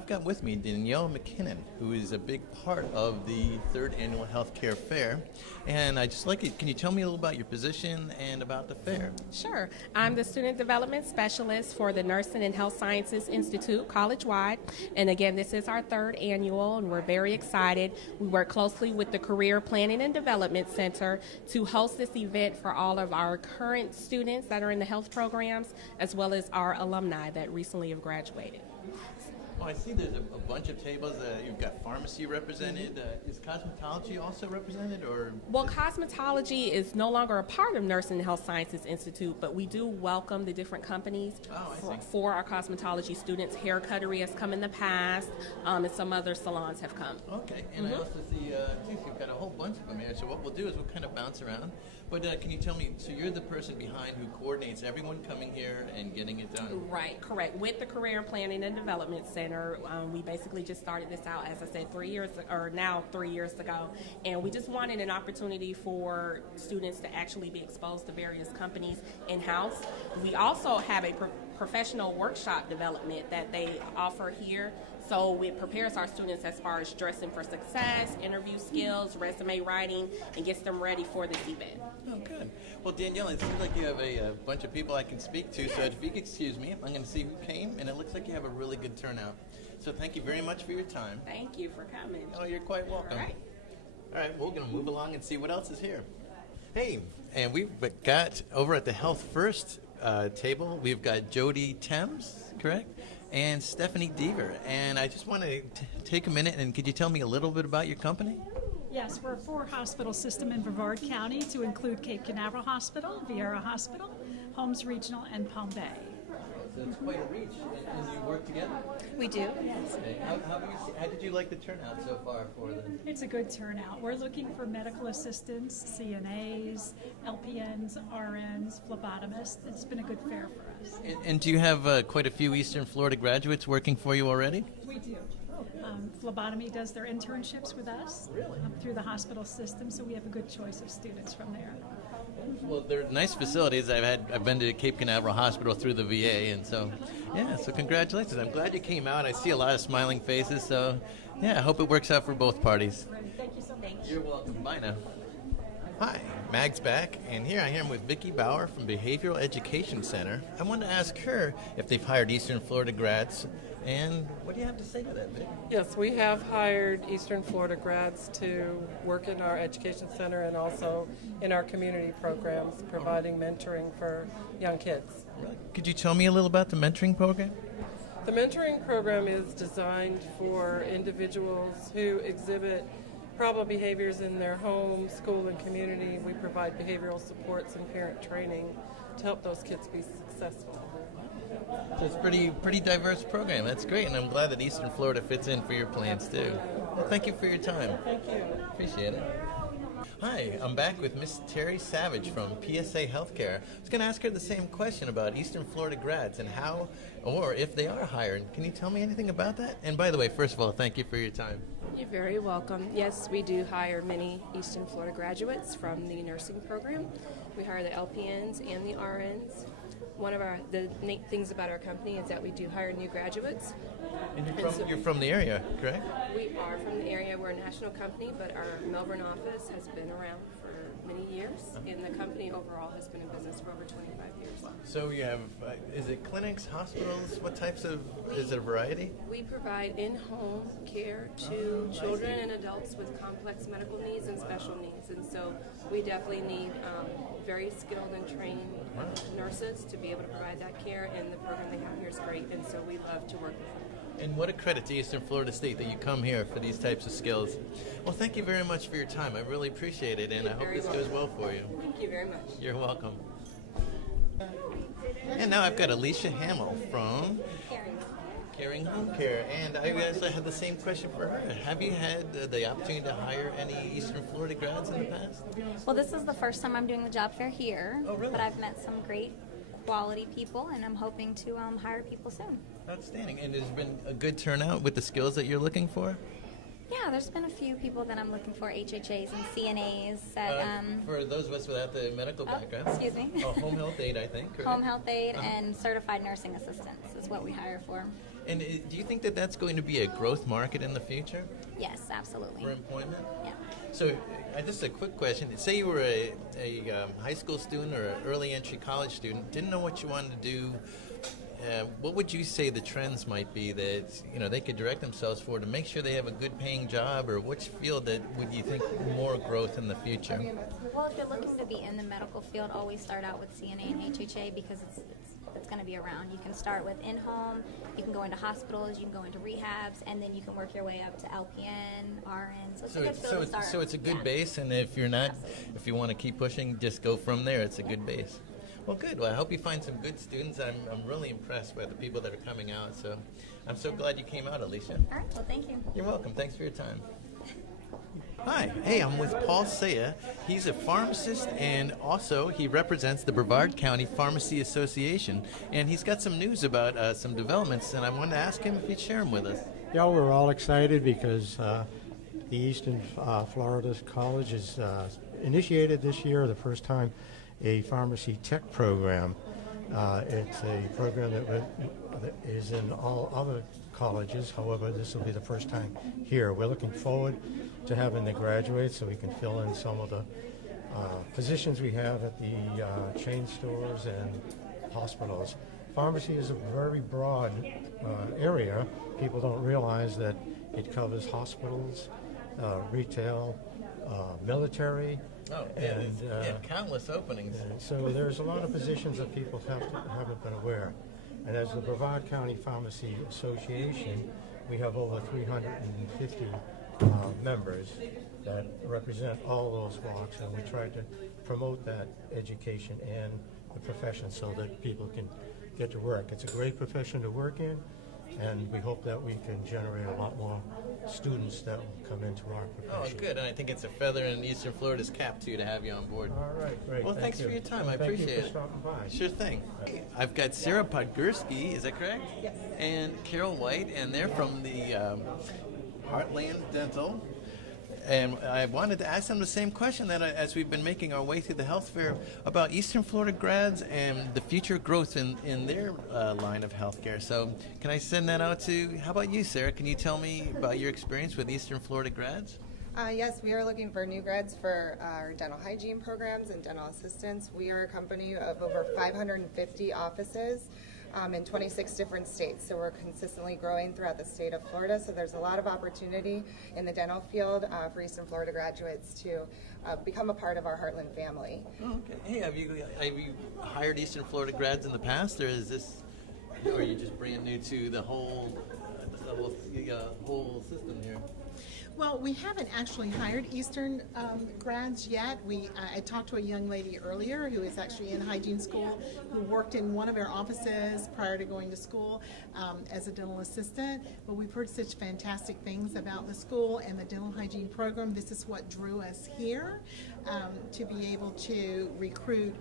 I've got with me Danielle McKinnon, who is a big part of the third annual Healthcare Fair. And I just like it. Can you tell me a little about your position and about the fair? Sure. I'm the Student Development Specialist for the Nursing and Health Sciences Institute college-wide. And again, this is our third annual, and we're very excited. We work closely with the Career Planning and Development Center to host this event for all of our current students that are in the health programs, as well as our alumni that recently have graduated. Oh, I see there's a bunch of tables. You've got pharmacy represented. Is cosmetology also represented, or? Well, cosmetology is no longer a part of Nursing and Health Sciences Institute, but we do welcome the different companies for our cosmetology students. Hair Cuttery has come in the past, and some other salons have come. Okay, and I also see you've got a whole bunch of them here. So what we'll do is we'll kind of bounce around. But can you tell me, so you're the person behind who coordinates everyone coming here and getting it done? Right, correct. With the Career Planning and Development Center, we basically just started this out, as I said, 3 years ago. And we just wanted an opportunity for students to actually be exposed to various companies in-house. We also have a professional workshop development that they offer here. So it prepares our students as far as dressing for success, interview skills, resume writing, and gets them ready for this event. Oh, good. Well, Danielle, it seems like you have a bunch of people I can speak to. So if you could excuse me, I'm going to see who came, and it looks like you have a really good turnout. So thank you very much for your time. Thank you for coming. Oh, you're quite welcome. All right. All right, we're going to move along and see what else is here. Hey, and we've got over at the Health First table, we've got Jody Thames, correct? And Stephanie Deaver. And I just want to take a minute, and could you tell me a little bit about your company? Yes, we're a 4-hospital system in Brevard County to include Cape Canaveral Hospital, Vieira Hospital, Holmes Regional, and Palm Bay. So it's quite a reach, and you work together? We do, yes. Okay. How did you like the turnout so far for them? It's a good turnout. We're looking for medical assistants, CNAs, LPNs, RNs, phlebotomists. It's been a good fair for us. And do you have quite a few Eastern Florida graduates working for you already? We do. Phlebotomy does their internships with us through the hospital system, so we have a good choice of students from there. Well, they're nice facilities. I've been to Cape Canaveral Hospital through the VA, and so congratulations. I'm glad you came out. I see a lot of smiling faces, so I hope it works out for both parties. Thank you so much. You're welcome. Bye now. Hi, Mag's back, and here I am with Vicki Bauer from Behavioral Education Center. I wanted to ask her if they've hired Eastern Florida grads, and what do you have to say to that, Vic? Yes, we have hired Eastern Florida grads to work in our education center and also in our community programs, providing mentoring for young kids. Could you tell me a little about the mentoring program? The mentoring program is designed for individuals who exhibit problem behaviors in their home, school, and community. We provide behavioral supports and parent training to help those kids be successful. So it's a pretty diverse program. That's great, and I'm glad that Eastern Florida fits in for your plans too. Well, thank you for your time. Thank you. Appreciate it. Hi, I'm back with Miss Terry Savage from PSA Healthcare. I was going to ask her the same question about Eastern Florida grads and how, or if they are hired. Can you tell me anything about that? And by the way, first of all, thank you for your time. You're very welcome. Yes, we do hire many Eastern Florida graduates from the nursing program. We hire the LPNs and the RNs. One of the neat things about our company is that we do hire new graduates. And you're from the area, correct? We are from the area. We're a national company, but our Melbourne office has been around for many years, and the company overall has been in business for over 25 years. So you have, is it clinics, hospitals? What types of, is it a variety? We provide in-home care to children and adults with complex medical needs and special needs, and so we definitely need very skilled and trained nurses to be able to provide that care, and the program they have here is great, and so we love to work with them. And what a credit to Eastern Florida State that you come here for these types of skills. Well, thank you very much for your time. I really appreciate it, and I hope this goes well for you. Thank you very much. You're welcome. And now I've got Alicia Hamill from Caring Home Care, and I guess I had the same question for her. Have you had the opportunity to hire any Eastern Florida grads in the past? Well, this is the first time I'm doing the job fair here, Oh, really? but I've met some great quality people, and I'm hoping to hire people soon. Outstanding. And there's been a good turnout with the skills that you're looking for? Yeah, there's been a few people that I'm looking for, HHAs and CNAs that For those of us without the medical background. excuse me. Home health aid, I think. Correct? Home health aid and certified nursing assistants is what we hire for. And do you think that that's going to be a growth market in the future Yes, absolutely. for employment? Yeah. So, just a quick question. Say you were a high school student or an early entry college student, didn't know what you wanted to do. What would you say the trends might be that they could direct themselves for to make sure they have a good paying job, or which field that would you think more growth in the future? Well, if you're looking to be in the medical field, always start out with CNA and HHA because it's going to be around. You can start with in-home, you can go into hospitals, you can go into rehabs, and then you can work your way up to LPN, RN. So it's a good field to start. So it's a good Yeah. base, and if you're not, Absolutely. if you want to keep pushing, just go from there. It's a good base. Well, good. Well, I hope you find some good students. I'm really impressed by the people that are coming out. So I'm so glad you came out, Alicia. All right, well, thank you. You're welcome. Thanks for your time. Hi. Hey, I'm with Paul Saya. He's a pharmacist, and also he represents the Brevard County Pharmacy Association. And he's got some news about some developments, and I wanted to ask him if he'd share them with us. Yeah, we're all excited because the Eastern Florida College has initiated this year, the first time, a pharmacy tech program. It's a program that is in all other colleges. However, this will be the first time here. We're looking forward to having the graduates so we can fill in some of the positions we have at the chain stores and hospitals. Pharmacy is a very broad area. People don't realize that it covers hospitals, retail, military. Oh, and countless openings. so there's a lot of positions that people haven't been aware. And as the Brevard County Pharmacy Association, we have over 350 members that represent all those blocks, and we try to promote that education and the profession so that people can get to work. It's a great profession to work in, and we hope that we can generate a lot more students that will come into our Oh, profession. good. And I think it's a feather in Eastern Florida's cap, too, to have you on board. All right, great. Well, Thank thanks you. for your time. I Thank appreciate you for it. stopping by. Sure thing. I've got Sarah Podgorski, is that correct? Yes. And Carol White, and they're from the Heartland Dental. And I wanted to ask them the same question that as we've been making our way through the health fair about Eastern Florida grads and the future growth in their line of healthcare. So can I send that out to, how about you, Sarah? Can you tell me about your experience with Eastern Florida grads? Yes, we are looking for new grads for our dental hygiene programs and dental assistants. We are a company of over 550 offices in 26 different states, so we're consistently growing throughout the state of Florida. So there's a lot of opportunity in the dental field for Eastern Florida graduates to become a part of our Heartland family. Oh, okay. Hey, have you hired Eastern Florida grads in the past, or are you just brand new to the whole system here? Well, we haven't actually hired Eastern grads yet. I talked to a young lady earlier who is actually in hygiene school, who worked in one of our offices prior to going to school as a dental assistant. But we've heard such fantastic things about the school and the dental hygiene program. This is what drew us here, to be able to recruit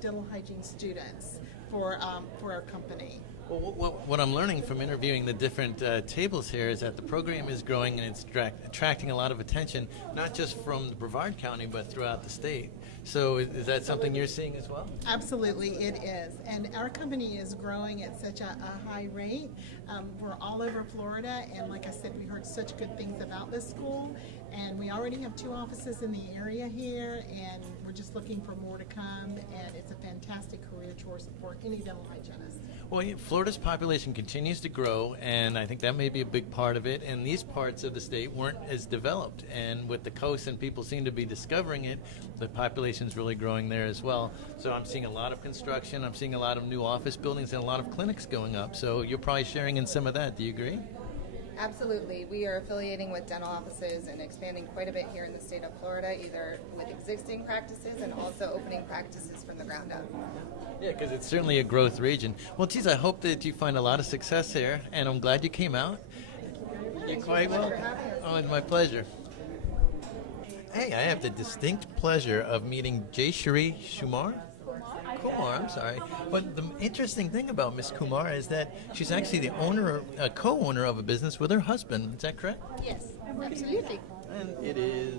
dental hygiene students for our company. Well, what I'm learning from interviewing the different tables here is that the program is growing and it's attracting a lot of attention, not just from the Brevard County, but throughout the state. So is that something you're seeing as well? Absolutely, it is. And our company is growing at such a high rate. We're all over Florida, and like I said, we heard such good things about this school. And we already have 2 offices in the area here, and we're just looking for more to come. And it's a fantastic career choice for any dental hygienist. Well, Florida's population continues to grow, and I think that may be a big part of it. And these parts of the state weren't as developed. And with the coast and people seem to be discovering it, the population's really growing there as well. So I'm seeing a lot of construction. I'm seeing a lot of new office buildings and a lot of clinics going up. So you're probably sharing in some of that. Do you agree? Absolutely. We are affiliating with dental offices and expanding quite a bit here in the state of Florida, either with existing practices and also opening practices from the ground up. Yeah, because it's certainly a growth region. Well, geez, I hope that you find a lot of success here, and I'm glad you came out. You're quite welcome. Oh, it's my pleasure. Hey, I have the distinct pleasure of meeting Jayshree Kumar, I'm sorry. But the interesting thing about Miss Kumar is that she's actually the co-owner of a business with her husband. Is that correct? Yes, absolutely. And it is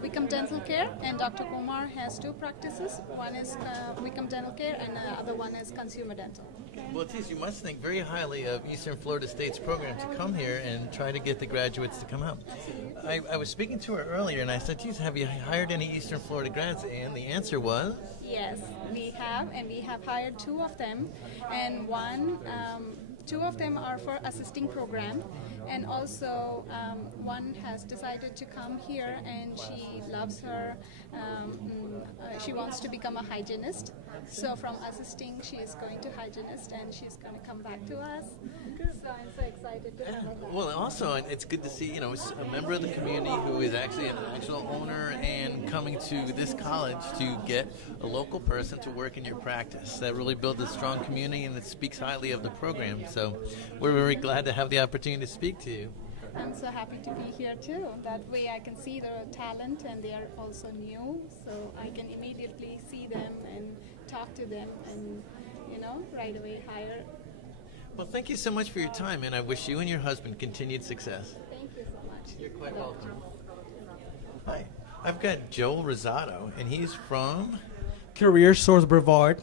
Wickham Dental Care, and Dr. Kumar has two practices. One is Wickham Dental Care, and the other one is Consumer Dental. Well, geez, you must think very highly of Eastern Florida State's program to come here and try to get the graduates to come out. I was speaking to her earlier, and I said, geez, have you hired any Eastern Florida grads? And the answer was? Yes, we have, and we have hired two of them, and two of them are for assisting program, and also one has decided to come here, and she loves her. She wants to become a hygienist. So from assisting, she is going to hygienist, and she's going to come back to us. So I'm so excited to have her back. Well, also, it's good to see, a member of the community who is actually an actual owner and coming to this college to get a local person to work in your practice. That really builds a strong community, and it speaks highly of the program. So we're very glad to have the opportunity to speak to you. I'm so happy to be here too. That way I can see the talent, and they are also new, so I can immediately see them and talk to them and, right away hire. Well, thank you so much for your time, and I wish you and your husband continued success. Thank you so much. You're quite welcome. Hi, I've got Joel Rosado, and he's from... Career Source Brevard.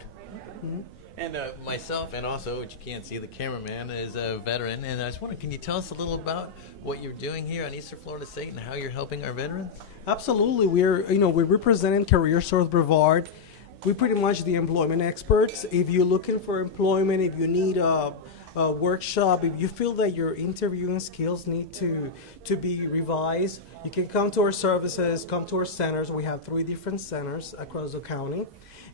And myself, and also, which you can't see, the cameraman is a veteran. And I was wondering, can you tell us a little about what you're doing here on Eastern Florida State and how you're helping our veterans? Absolutely. We're representing Career Source Brevard. We're pretty much the employment experts. If you're looking for employment, if you need a workshop, if you feel that your interviewing skills need to be revised, you can come to our services, come to our centers. We have 3 different centers across the county.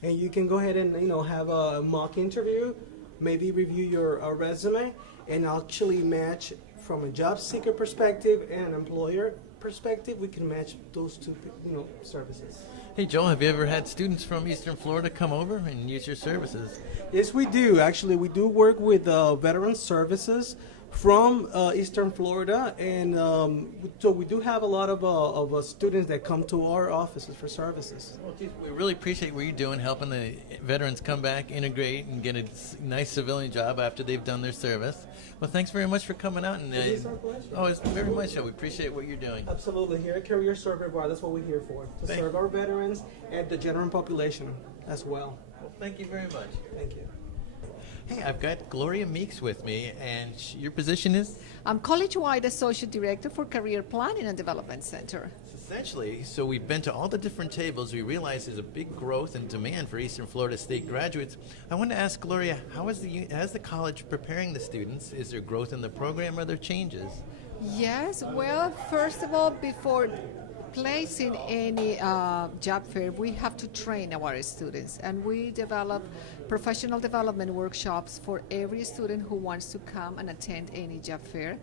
And you can go ahead and have a mock interview, maybe review your resume, and actually match from a job seeker perspective and an employer perspective. We can match those two services. Hey, Joel, have you ever had students from Eastern Florida come over and use your services? Yes, we do. Actually, we do work with veteran services from Eastern Florida, and so we do have a lot of students that come to our offices for services. Well, geez, we really appreciate what you're doing, helping the veterans come back, integrate, and get a nice civilian job after they've done their service. Well, thanks very much for coming out. And It's our pleasure. Oh, it's very much so. We appreciate what you're doing. Absolutely. Here at Career Serve Bar, that's what we're here for, to serve our veterans and the general population as well. Well, thank you very much. Thank you. Hey, I've got Gloria Meeks with me, and your position is? I'm college-wide Associate Director for Career Planning and Development Center. Essentially, so we've been to all the different tables. We realize there's a big growth and demand for Eastern Florida State graduates. I want to ask Gloria, how is the college preparing the students? Is there growth in the program? Are there changes? Yes, well, first of all, before placing any job fair, we have to train our students, and we develop professional development workshops for every student who wants to come and attend any job fair.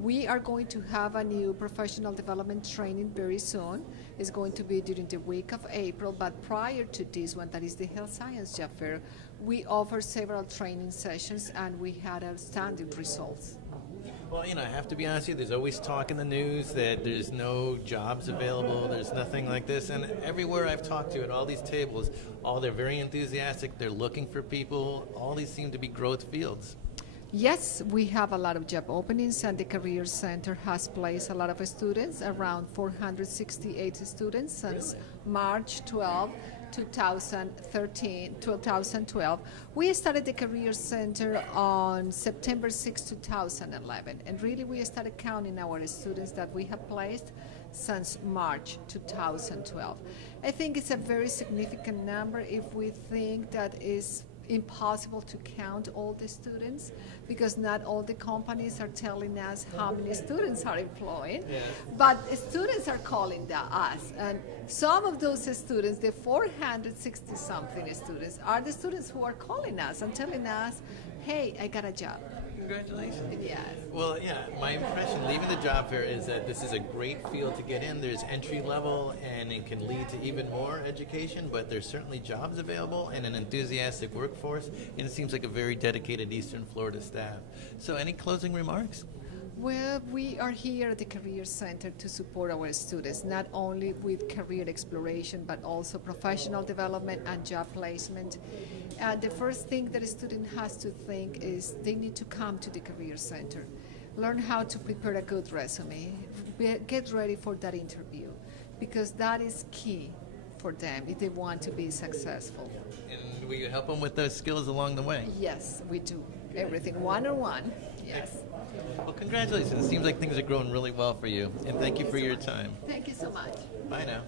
We are going to have a new professional development training very soon. It's going to be during the week of April, but prior to this one, that is the Health Science Job Fair, we offer several training sessions, and we had outstanding results. Well, I have to be honest with you, there's always talk in the news that there's no jobs available, there's nothing like this, and everywhere I've talked to at all these tables, they're very enthusiastic, they're looking for people, all these seem to be growth fields. Yes, we have a lot of job openings, and the Career Center has placed a lot of students, around 468 students since March 12, 2012. We started the Career Center on September 6, 2011, and really we started counting our students that we have placed since March 2012. I think it's a very significant number if we think that is impossible to count all the students, because not all the companies are telling us how many students are employed, but students are calling us, and some of those students, the 460 something students, are the students who are calling us and telling us, hey, I got a job. Congratulations. Yes. Well, my impression leaving the job fair is that this is a great field to get in. There's entry level, and it can lead to even more education, but there's certainly jobs available and an enthusiastic workforce, and it seems like a very dedicated Eastern Florida staff. So any closing remarks? Well, we are here at the Career Center to support our students, not only with career exploration, but also professional development and job placement. The first thing that a student has to think is they need to come to the Career Center, learn how to prepare a good resume, get ready for that interview. because that is key for them if they want to be successful. And will you help them with those skills along the way? Yes, we do. Everything one-on-one. Yes. Well, congratulations. It seems like things are growing really well for you. And thank you for your time. Thank you so much. Bye now.